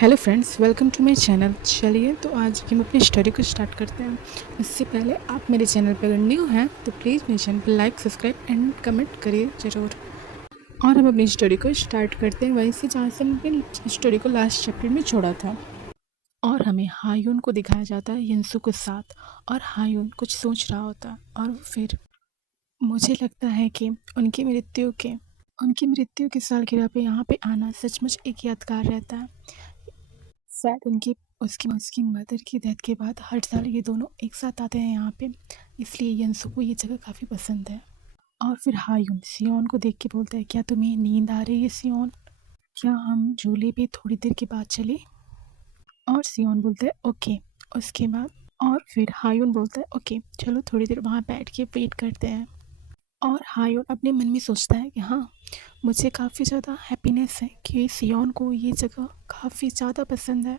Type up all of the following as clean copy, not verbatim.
Hello friends, welcome to my channel. चलिए तो आज हम अपनी स्टोरी को स्टार्ट करते हैं। इससे पहले आप मेरे चैनल पर अगर न्यू हैं तो प्लीज़ मेरे चैनल पर लाइक, सब्सक्राइब एंड कमेंट करिए ज़रूर। और हम अपनी स्टोरी को स्टार्ट करते हैं वहीं से जहाँ से हम अपनी स्टोरी को लास्ट चैप्टर में छोड़ा था। और हमें हायून को दिखाया जाता है यंसु के साथ, और हायून कुछ सोच रहा होता है। और फिर मुझे लगता है कि उनकी मृत्यु की सालगिरह पे यहाँ पे आना सचमुच एक यादगार रहता है। शायद उनकी उसकी उसकी मदर की डेथ के बाद हर साल ये दोनों एक साथ आते हैं यहाँ पे, इसलिए यंसु को ये जगह काफ़ी पसंद है। और फिर हायून सियोन को देख के बोलता है, क्या तुम्हें नींद आ रही है सियोन? क्या हम झूले पे थोड़ी देर के बाद चले? और सियोन बोलता है ओके। उसके बाद और फिर हायून बोलता है ओके चलो थोड़ी देर वहाँ बैठ के वेट करते हैं। और हायून अपने मन में सोचता है कि हाँ, मुझे काफ़ी ज़्यादा हैप्पीनेस है कि सियोन को ये जगह काफ़ी ज़्यादा पसंद है।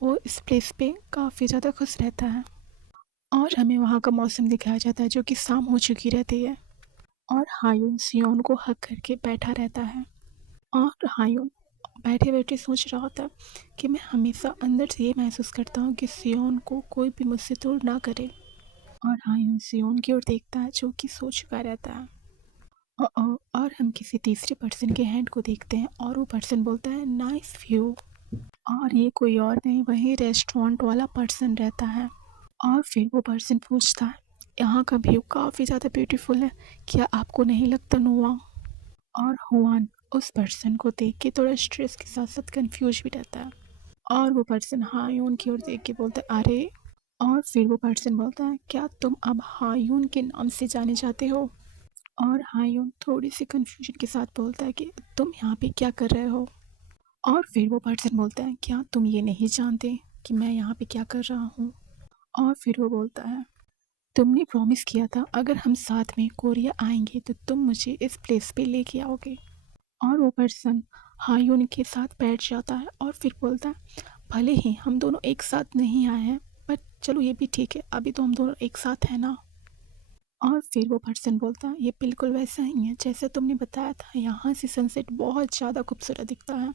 वो इस प्लेस पे काफ़ी ज़्यादा खुश रहता है। और हमें वहाँ का मौसम दिखाया जाता है जो कि शाम हो चुकी रहती है। और हायून सियोन को हक करके बैठा रहता है। और हायून बैठे बैठे सोच रहा होता है कि मैं हमेशा अंदर से ये महसूस करता हूँ कि सियोन को कोई भी मुझसे दूर ना करे। और हायून सियोन की ओर देखता है जो कि सो चुका रहता है। और हम किसी तीसरे पर्सन के हैंड को देखते हैं और वो पर्सन बोलता है नाइस व्यू। और ये कोई और नहीं, वही रेस्टोरेंट वाला पर्सन रहता है। और फिर वो पर्सन पूछता है, यहाँ का व्यू काफ़ी ज़्यादा ब्यूटीफुल है, क्या आपको नहीं लगता नोआ? और हुआन उस पर्सन को देख के थोड़ा स्ट्रेस के साथ साथ कंफ्यूज भी रहता है। और वो पर्सन हायून की ओर देख के बोलता है अरे। और फिर वो पर्सन बोलता है, क्या तुम अब हायून के नाम से जाने जाते हो? और हायून थोड़ी सी कंफ्यूजन के साथ बोलता है कि तुम यहाँ पे क्या कर रहे हो? और फिर वो पर्सन बोलता है, क्या तुम ये नहीं जानते कि मैं यहाँ पे क्या कर रहा हूँ? और फिर वो बोलता है, तुमने प्रॉमिस किया था अगर हम साथ में कोरिया आएंगे तो तुम मुझे इस प्लेस पे लेके आओगे। और वो पर्सन हायून के साथ बैठ जाता है और फिर बोलता है, भले ही हम दोनों एक साथ नहीं आए हैं, पर चलो ये भी ठीक है, अभी तो हम दोनों एक साथ हैं ना। और फिर वो पर्सन बोलता है, ये बिल्कुल वैसा ही है जैसे तुमने बताया था, यहाँ से सनसेट बहुत ज़्यादा खूबसूरत दिखता है।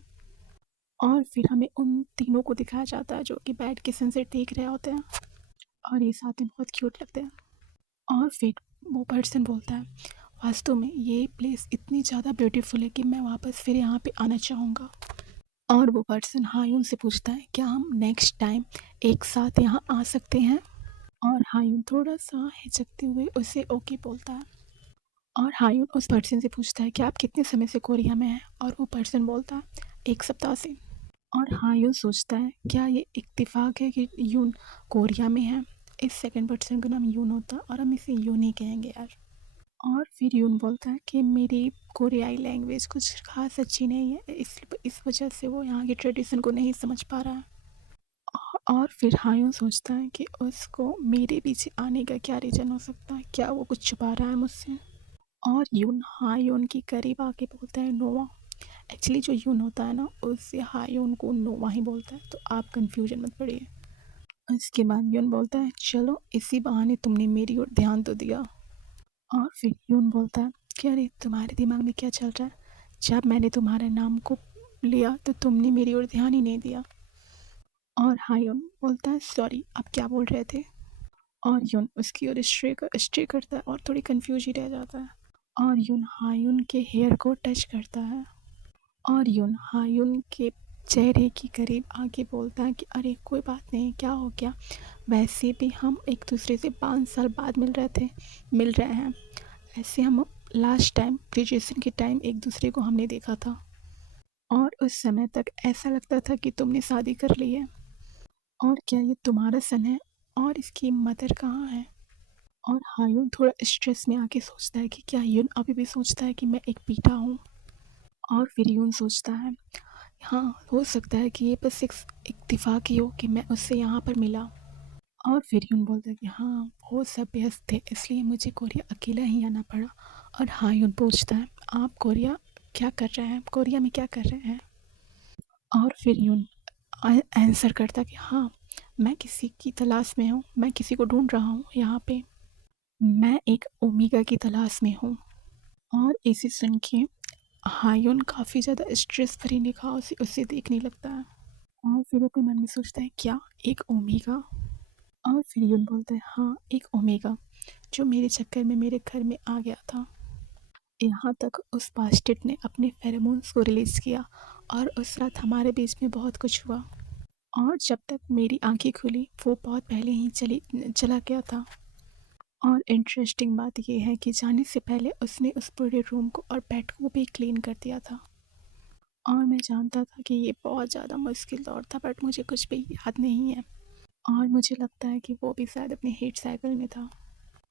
और फिर हमें उन तीनों को दिखाया जाता है जो कि बैठ के सनसेट देख रहे होते हैं, और ये साथ में बहुत क्यूट लगते हैं। और फिर वो पर्सन बोलता है, वास्तव में ये प्लेस इतनी ज़्यादा ब्यूटीफुल है कि मैं वापस फिर यहाँ पे आना चाहूँगा। और वो पर्सन हायून से पूछता है, क्या हम नेक्स्ट टाइम एक साथ यहाँ आ सकते हैं? और हायून थोड़ा सा हिचकते हुए उसे ओके बोलता है। और हायून उस पर्सन से पूछता है कि आप कितने समय से कोरिया में हैं? और वो पर्सन बोलता है, एक सप्ताह से। और हायून सोचता है, क्या ये इत्तेफाक है कि यून कोरिया में है? इस सेकंड पर्सन का नाम यून होता है और हम इसे यून ही कहेंगे यार। और फिर यून बोलता है कि मेरी कोरियाई लैंग्वेज कुछ खास अच्छी नहीं है, इस वजह से वो यहाँ के ट्रेडिशन को नहीं समझ पा रहा है। और फिर हायून सोचता है कि उसको मेरे पीछे आने का क्या रीज़न हो सकता है, क्या वो कुछ छुपा रहा है मुझसे। और यून हायून के करीब आके बोलता है नोवा। एक्चुअली जो यून होता है ना, उससे हायून को नोवा ही बोलता है, तो आप कंफ्यूजन मत पड़िए। इसके बाद यून बोलता है, चलो इसी बहाने तुमने मेरी ओर ध्यान तो दिया। और फिर यून बोलता है, क्या रे तुम्हारे दिमाग में क्या चल रहा है? जब मैंने तुम्हारे नाम को लिया तो तुमने मेरी ओर ध्यान ही नहीं दिया। और हायून बोलता है, सॉरी आप क्या बोल रहे थे? और यून उसकी ओर स्ट्रे करता है और थोड़ी कंफ्यूज ही रह जाता है। और यून हायून के हेयर को टच करता है। और यून हायून के चेहरे के करीब आके बोलता है कि अरे कोई बात नहीं, क्या हो गया, वैसे भी हम एक दूसरे से 5 साल बाद मिल रहे हैं। ऐसे हम लास्ट टाइम ग्रेजुएशन के टाइम एक दूसरे को हमने देखा था, और उस समय तक ऐसा लगता था कि तुमने शादी कर ली है। और क्या ये तुम्हारा सन है? और इसकी मदर कहाँ है? और हायून थोड़ा स्ट्रेस में आके सोचता है कि क्या यून अभी भी सोचता है कि मैं एक बेटा हूँ? और फिर यून सोचता है, हाँ हो सकता है कि ये बस एक इत्तेफाक ही हो कि मैं उससे यहाँ पर मिला। और फिर यून बोलता है कि हाँ वो सब व्यस्त थे इसलिए मुझे कोरिया अकेला ही आना पड़ा। और हाँ यून पूछता है, आप कोरिया क्या कर रहे हैं, कोरिया में क्या कर रहे हैं? और फिर यून आंसर करता कि हाँ, मैं किसी की तलाश में हूँ, मैं किसी को ढूंढ रहा हूँ यहाँ पे, मैं एक ओमेगा की तलाश में हूँ। और इसे सुन के हायून काफ़ी ज़्यादा स्ट्रेस भरी निगाहों से उसे देखने लगता है। और फिर वो अपने मन में सोचता है, क्या एक ओमेगा? और फिर यून बोलता है, हाँ एक ओमेगा, जो मेरे चक्कर में मेरे घर में आ गया था। यहाँ तक उस बास्टेट ने अपने फेरोमोन्स को रिलीज़ किया और उस रात हमारे बीच में बहुत कुछ हुआ। और जब तक मेरी आंखें खुली वो बहुत पहले ही चला गया था। और इंटरेस्टिंग बात ये है कि जाने से पहले उसने उस पूरे रूम को और बेड को भी क्लीन कर दिया था। और मैं जानता था कि ये बहुत ज़्यादा मुश्किल दौर था, बट मुझे कुछ भी याद नहीं है। और मुझे लगता है कि वो भी शायद अपने हीट साइकिल में था।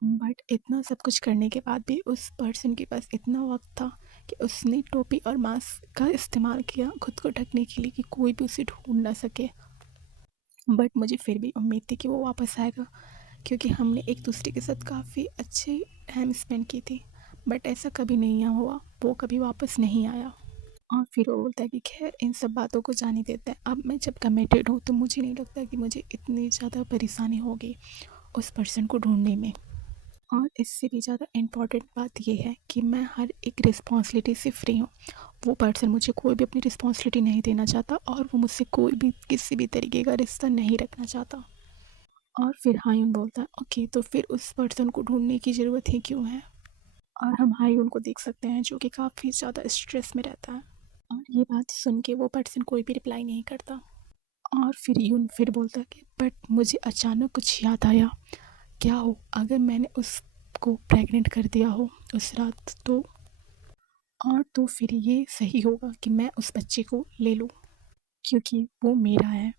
बट इतना सब कुछ करने के बाद भी उस पर्सन के पास इतना वक्त था कि उसने टोपी और मास्क का इस्तेमाल किया खुद को ढकने के लिए कि कोई भी उसे ढूंढ ना सके। बट मुझे फिर भी उम्मीद थी कि वो वापस आएगा, क्योंकि हमने एक दूसरे के साथ काफ़ी अच्छे टाइम स्पेंड की थी। बट ऐसा कभी नहीं हुआ, वो कभी वापस नहीं आया। और फिर वो बोलता है कि खैर इन सब बातों को जाने देते हैं, अब मैं जब कमिटेड हूँ तो मुझे नहीं लगता कि मुझे इतनी ज़्यादा परेशानी होगी उस पर्सन को ढूंढने में। और इससे भी ज़्यादा इम्पॉर्टेंट बात ये है कि मैं हर एक रिस्पॉन्सिबिलिटी से फ्री हूँ। वो पर्सन मुझे कोई भी अपनी रिस्पॉन्सिबिलिटी नहीं देना चाहता और वो मुझसे कोई भी किसी भी तरीके का रिश्ता नहीं रखना चाहता। और फिर हायून बोलता है, ओके तो फिर उस पर्सन को ढूंढने की ज़रूरत ही क्यों है? और हम हायून को देख सकते हैं जो कि काफ़ी ज़्यादा स्ट्रेस में रहता है। और ये बात सुन के वो पर्सन कोई भी रिप्लाई नहीं करता। और फिर यून फिर बोलता है कि बट मुझे अचानक कुछ याद आया, क्या हो अगर मैंने उसको प्रेग्नेंट कर दिया हो उस रात तो? और तो फिर ये सही होगा कि मैं उस बच्चे को ले लूँ, क्योंकि वो मेरा है।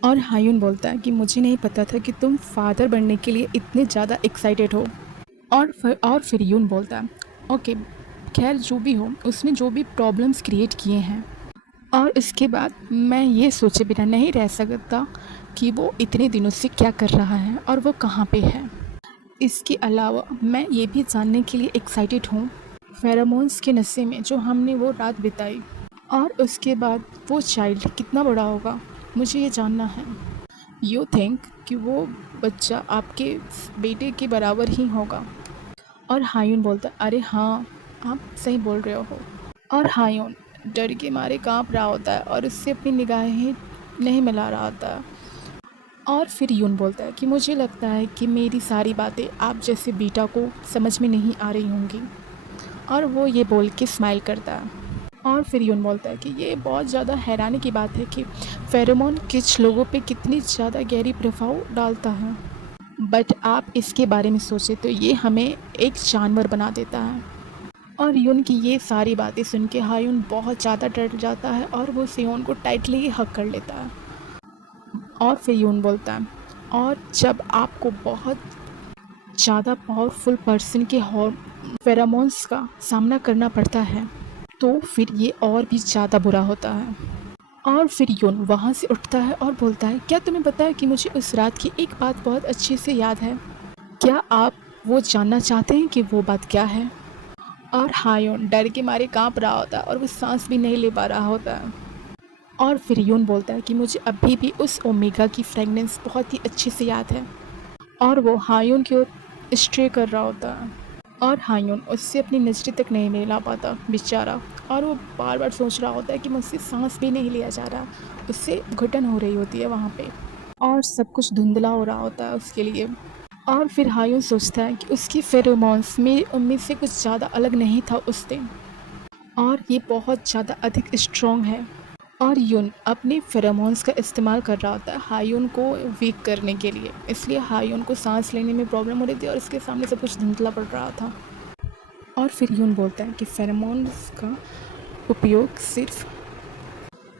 और हायून बोलता है कि मुझे नहीं पता था कि तुम फादर बनने के लिए इतने ज़्यादा एक्साइटेड हो। और फिर यून बोलता है, ओके खैर जो भी हो, उसने जो भी प्रॉब्लम्स क्रिएट किए हैं और इसके बाद मैं ये सोचे बिना नहीं रह सकता कि वो इतने दिनों से क्या कर रहा है और वो कहाँ पे है। इसके अलावा मैं ये भी जानने के लिए एक्साइटेड हूँ फेरोमोन्स के नशे में जो हमने वो रात बिताई, और उसके बाद वो चाइल्ड कितना बड़ा होगा, मुझे ये जानना है। यू थिंक कि वो बच्चा आपके बेटे के बराबर ही होगा? और हायून बोलता है, अरे हाँ आप सही बोल रहे हो। और हायून डर के मारे कांप रहा होता है और उससे अपनी निगाहें नहीं मिला रहा होता है। और फिर यून बोलता है कि मुझे लगता है कि मेरी सारी बातें आप जैसे बीटा को समझ में नहीं आ रही होंगी। और वो ये बोल के स्माइल करता है। और फिर यून बोलता है कि ये बहुत ज़्यादा हैरानी की बात है कि फेरोमोन कुछ लोगों पे कितनी ज़्यादा गहरी प्रभाव डालता है, बट आप इसके बारे में सोचें तो ये हमें एक जानवर बना देता है। और यून की ये सारी बातें सुन के हायून बहुत ज़्यादा डर जाता है और वो सियोन को टाइटली हक कर लेता है। और फिर यून बोलता है, और जब आपको बहुत ज़्यादा पावरफुल पर्सन के फेरोमोन्स का सामना करना पड़ता है तो फिर ये और भी ज़्यादा बुरा होता है। और फिर यून वहाँ से उठता है और बोलता है, क्या तुम्हें पता है कि मुझे उस रात की एक बात बहुत अच्छे से याद है? क्या आप वो जानना चाहते हैं कि वो बात क्या है? और हायून डर के मारे कांप रहा होता है और वो सांस भी नहीं ले पा रहा होता है। और फिर यून बोलता है कि मुझे अभी भी उस ओमेगा की फ्रेगनेंस बहुत ही अच्छे से याद है। और वो हायून की ओर स्ट्रे कर रहा होता है और हायून उससे अपनी नज़रें तक नहीं मिला पाता बेचारा। और वो बार बार सोच रहा होता है कि मुझसे सांस भी नहीं लिया जा रहा, उससे घुटन हो रही होती है वहाँ पे, और सब कुछ धुंधला हो रहा होता है उसके लिए। और फिर हायून सोचता है कि उसकी फेरोमोन्स मेरी उम्मीद से कुछ ज़्यादा अलग नहीं था उस दिन, और ये बहुत ज़्यादा अधिक स्ट्रॉन्ग है। और यून अपने फेरोमोन्स का इस्तेमाल कर रहा होता है हायून को वीक करने के लिए, इसलिए हायून को सांस लेने में प्रॉब्लम हो रही थी और उसके सामने सब कुछ धुंधला पड़ रहा था। और फिर यून बोलता है कि फेरोमोन्स का उपयोग सिर्फ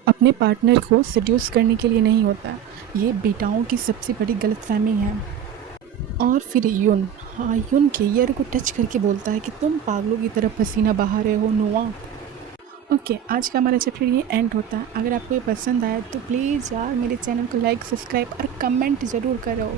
अपने पार्टनर को सेड्यूस करने के लिए नहीं होता, ये बेटाओं की सबसे बड़ी गलतफहमी है। और फिर यून के ईयर को टच करके बोलता है कि तुम पागलों की तरफ पसीना बहा रहे हो नोआ। ओके आज का हमारा चैप्टर ये एंड होता है। अगर आपको ये पसंद आया तो प्लीज़ यार मेरे चैनल को लाइक सब्सक्राइब और कमेंट ज़रूर करो।